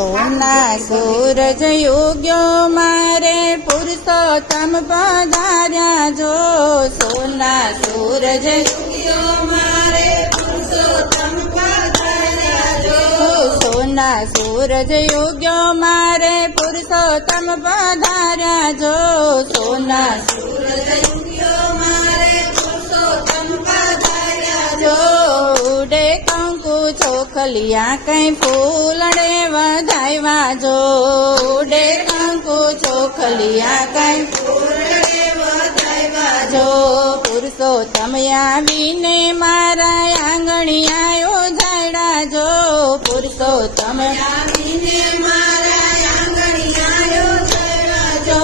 સોના સૂરજ યોગ્યો મારે પુરુષોત્તમ પધાર્યા જો સોના સૂરજ યોગ્યો મારે પુરુષોત્તમ પધાર્યા જો સોના સૂરજ યોગ્યો મારે પુરુષોત્તમ પધાર્યા જો સોના સૂરજ યોગ્યો મારે પુરુષોત્તમ પધાર્યા જો ઉડે કંકુ ચોખલિયા કઈ ફૂલડે વધાવ્યા જો ઉડે કંકુ ચોખલિયા કઈ ફૂલડે વધાવ્યા જો પુરુષોત્તમ આવીને મારા આંગણિયાયો ઝાડા જો પુરુષોત્તમ આવીને મારા આંગણિયાયો ઝાડા જો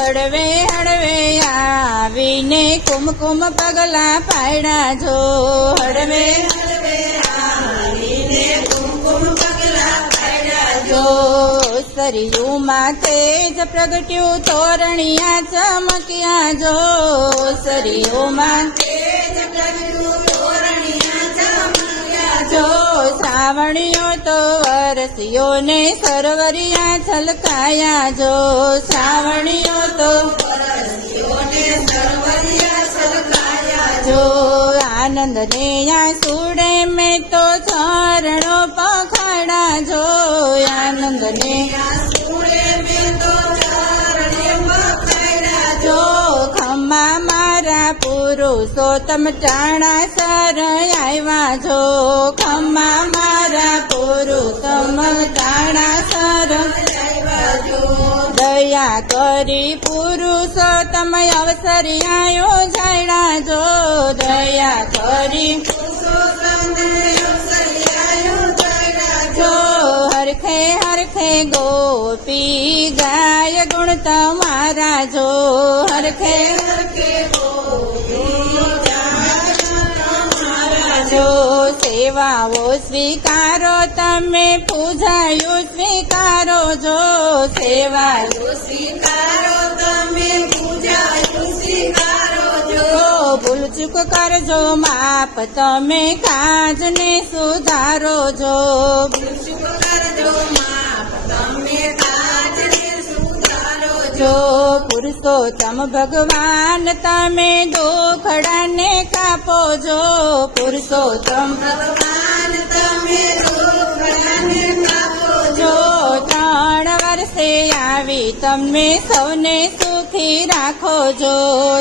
હળવે હળવે આવીને કુમકુમ પગલા પાડ્યા જો હળવે હળવે આવીને કુમકુમ પગલા પાડ્યા જો સરિયુમાં તેજ પ્રગટ્યું તોરણિયા ચમક્યા જો સરિયુમાં તેજ પ્રગટ્યું તોરણિયા ચમક્યા જો શ્રાવણીઓ તો વરસ્યો ને સરવરિયા છલકાયા જો શ્રાવણીઓ તો વરસ્યો ને સરવરિયા છલકાયા જો આનંદ ને આસુડે મેં તો ચરણો પખાડા જો આનંદ ને આસુડે મેં તો ચરણો પખાડા જો ખમ્મા મારા પુરુષોત્તમ ટાણા સર આવ્યા જો ખમ્મા મારા પુરુષોત્તમ ટાણા સર આવ્યા જો દયા કરી પુરુષોત્તમ અવસરિયાયો ઝાડા જો દયા કરી જો હરખે હરખે ગોપી ગાય ગુણ તમારા જો હરખે હરખે ગોપી જો સેવાઓ સ્વીકારો તમે પૂજાયો સ્વીકારો જો સેવાઓ સ્વીકારો તમે પૂજાયો સ્વીકારો જો ભૂલ ચૂક કરજો માપ તમે કાજને સુધારો જો ભૂલ ચૂક કરજો માપ તમે કાજને સુધારો જો પુરુષોત્તમ ભગવાન તમે દોખડાને કાપો જો પુરુષોત્તમ ભગવાન તમે દોખડાને કાપો જો 3 વર્ષે આવી તમે સૌને સુખી રાખો જો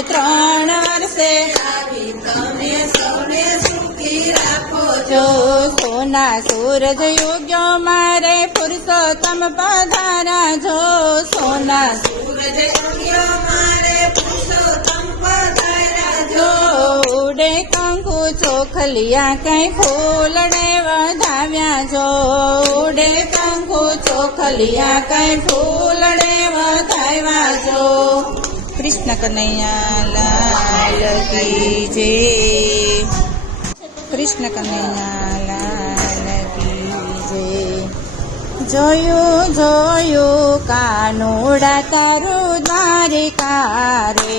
3 વર્ષે આવી તમે સૌને સુખી રાખો જો સોના સૂરજ યોગ્યો મારે પુરુષોત્તમ પધારા જો સોના સૂરજ યોગ્યો મારે પુરુષોત્તમ પધારા જો ઉડે કંકુ ચોખલિયા કઈ ફૂલડે વધાવ્યા જો ઉડે કંકુ ચોખલિયા કઈ ફૂલડે વધાવ્યા જો કૃષ્ણ કનૈયા લાલ કી જય કૃષ્ણ કનૈયા લાલ કી જય જોયું જોયું કાનુડા તારું દ્વારિકા રે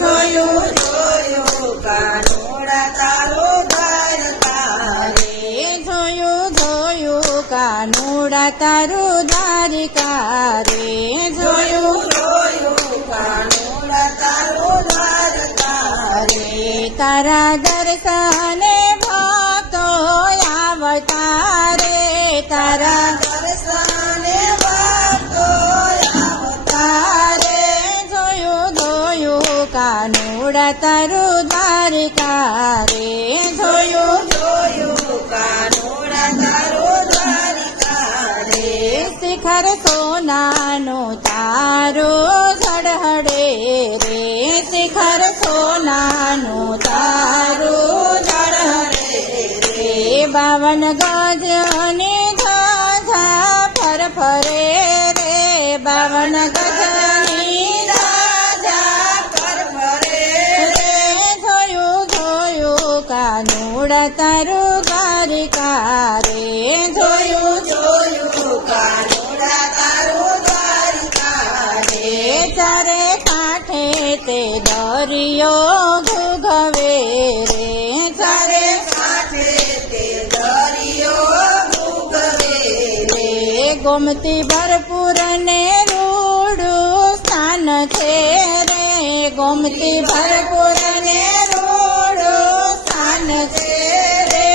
જોયું જોયું કાનુડા તારું દ્વારકા રે જોયું જોયું કાનુડા તારું દ્વારિકા રે જોયું જોયું કાનુડા તારું દ્વારકા રે તારા દર્શને ભક્તો આવતા રે તારા દર્શને ભક્તો આવતા રે જોયું જોયું કાનુડા તારું દ્વારિકા રે જોયું જોયું કાનુડા તારું દ્વારિકા રે શિખર સોનાનું તારું ઝળહળે રે શિખર સોનાનું તારું ઝળહળે રે 52 ગજ અને ધજા ફરફરે રે 52 ગજની ધજા ફરફરે રે જોયું જોયું કાનુડા તારું દ્વારિકા રે જોયું જોયું કાનુડા તારું દ્વારિકા રે ચારે કાંઠે તે દરિયો ઘૂઘવે રે ચારે કાંઠે તે દરિયો ઘૂઘવે રે ગોમતી ભરપૂર ને રૂડું સ્થાન છે રે, ગોમતી ભરપૂર ને રૂડું સ્થાન છે રે,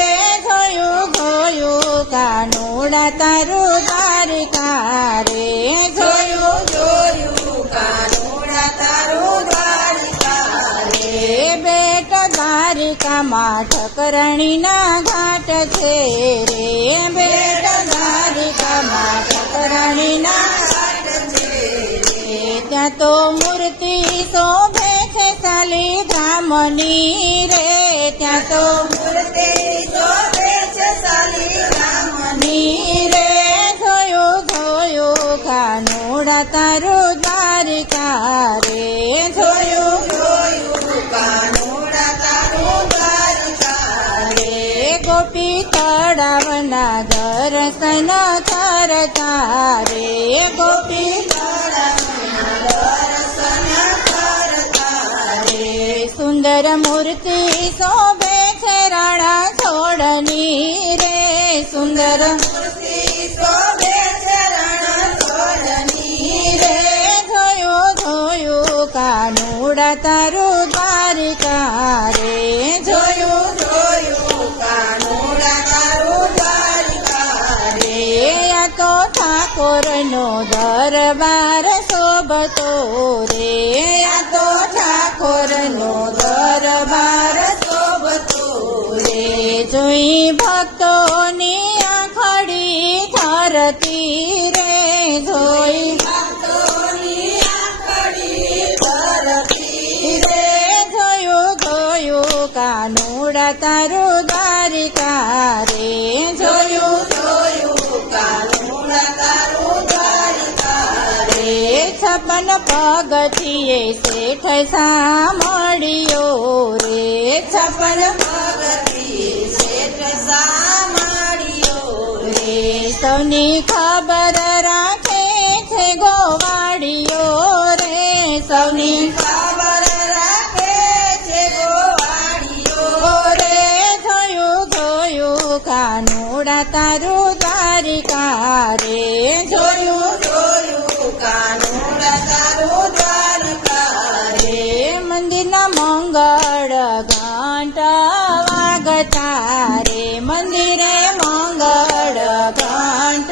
જોયું જોયું કાનુડા તારું દ્વારિકા રે, જોયું જોયું કાનુડા તારું દ્વારિકા રે, બેટ દ્વારિકામાં ઠકરાણીના ઘાટ છે રે, બેટ દ્વારિકામાં ઠકરાણીના ઘાટ છે રે, ત્યાં તો મૂર્તિ શોભે છે શાલિગ્રામની રે, ત્યાં તો મૂર્તિ શોભે છે શાલિગ્રામની રે, જોયું જોયું કાનુડા તારું દ્વારિકા રે, જોયું જોયું કાનુડા તારું દ્વારિકા રે, ગોપી તળાવના દર્શન કરતા રે, ગોપી તળાવના દર્શન કરતા રે, સુંદર મૂર્તિ શોભે છે રાણા છોડની રે, સુંદર મૂર્તિ શોભે છે રાણા છોડની રે, જોયું જોયું કાનુડા તારું દ્વારિકા રે, જોયું જોયું કાનુડા તારું દ્વારિકા રે, આ તો ઠાકોરનો દરબાર શોભતો રે, આ તો ઠાકોરનો દરબાર શોભતો રે, જોઈ ભક્તોની આંખડી થરતી રે, જોઈ ભક્તોની આંખડી થરતી રે, જોયું જોયું કાનુડા તારું દ્વારિકા રે, જોયું જોયું કાનુડા તારું દ્વારિકા રે, 56 પગથિયે શેઠ સાંભળ્યો રે, 56 પગથિયે શેઠ સાંભળ્યો રે, સૌની ખબર રાખે છે ગોવાળીઓ રે, સૌની ખબર રાખે છે ગોવાળીઓ રે, જોયું જોયું કાનુડા તારું દ્વારિકા રે, જોયું જોયું કાનુડા તારું દ્વારિકા રે, મંદિરના મંગળ ઘંટ વાગતા રે, મંદિરે મંગળ ઘંટ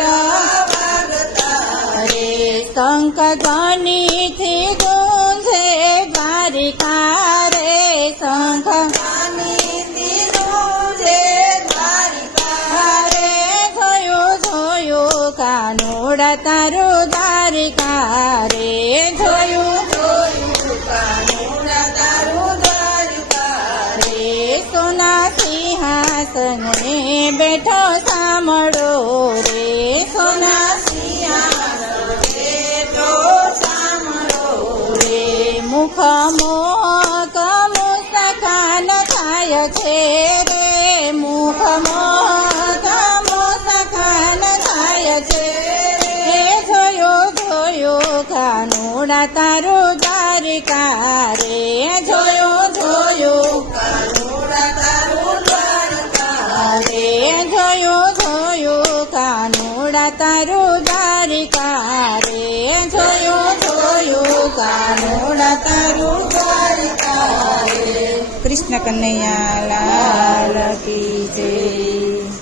વાગતા રે, શંખ ધ્વનિથી ગુંજે દ્વારિકા રે, શંખ ધ્વનિથી ગુંજે દ્વારિકા રે, જોયું જોયું કાનુડા તારું દ્વારિકા રે, જોયું જોયું કાનુડા તારું દ્વારિકા રે, સોના સિંહાસને બેઠો સાંભળો રે, સોના સિંહાસને બેઠો સાંભળો રે, મુખ મોહક મુસ્કાન થાય છે રે, મુખ મોહક મુસ્કાન થાય છે રે, જોયું જોયું કાનુડા તારું દ્વારિકા રે, જોયું જોયું કાનુડા તારું દ્વારિકા રે, જોયું જોયું કાનુડા તારું દ્વારિકા રે, જોયું જોયું કાનુડા તારું દ્વારિકા રે, કૃષ્ણ કનૈયા લાલ કી જય.